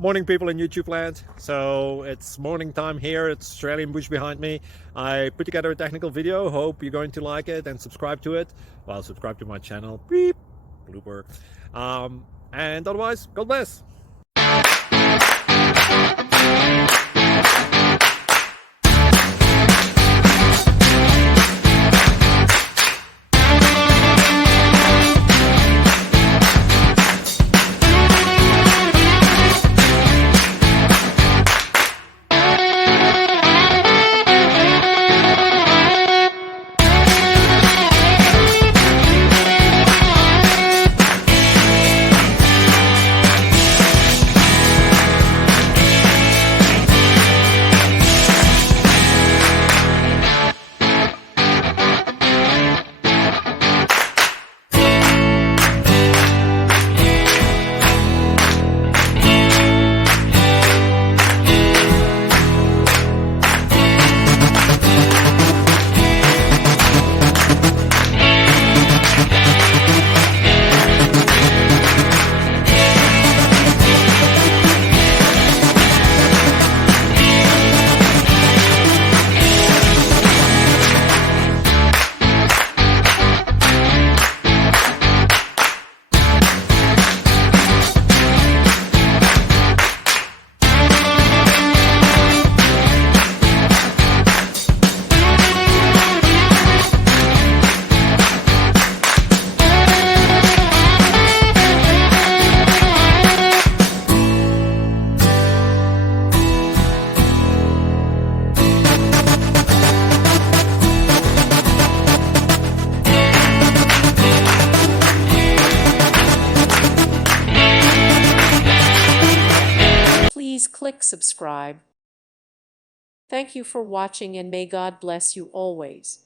Morning, people in YouTube land. So it's morning time here. It's Australian bush behind me. I put together a technical video. Hope you're going to like it and subscribe to it. Well, subscribe to my channel. Beep, blooper. And otherwise, God bless. Please click subscribe. Thank you for watching and may God bless you always.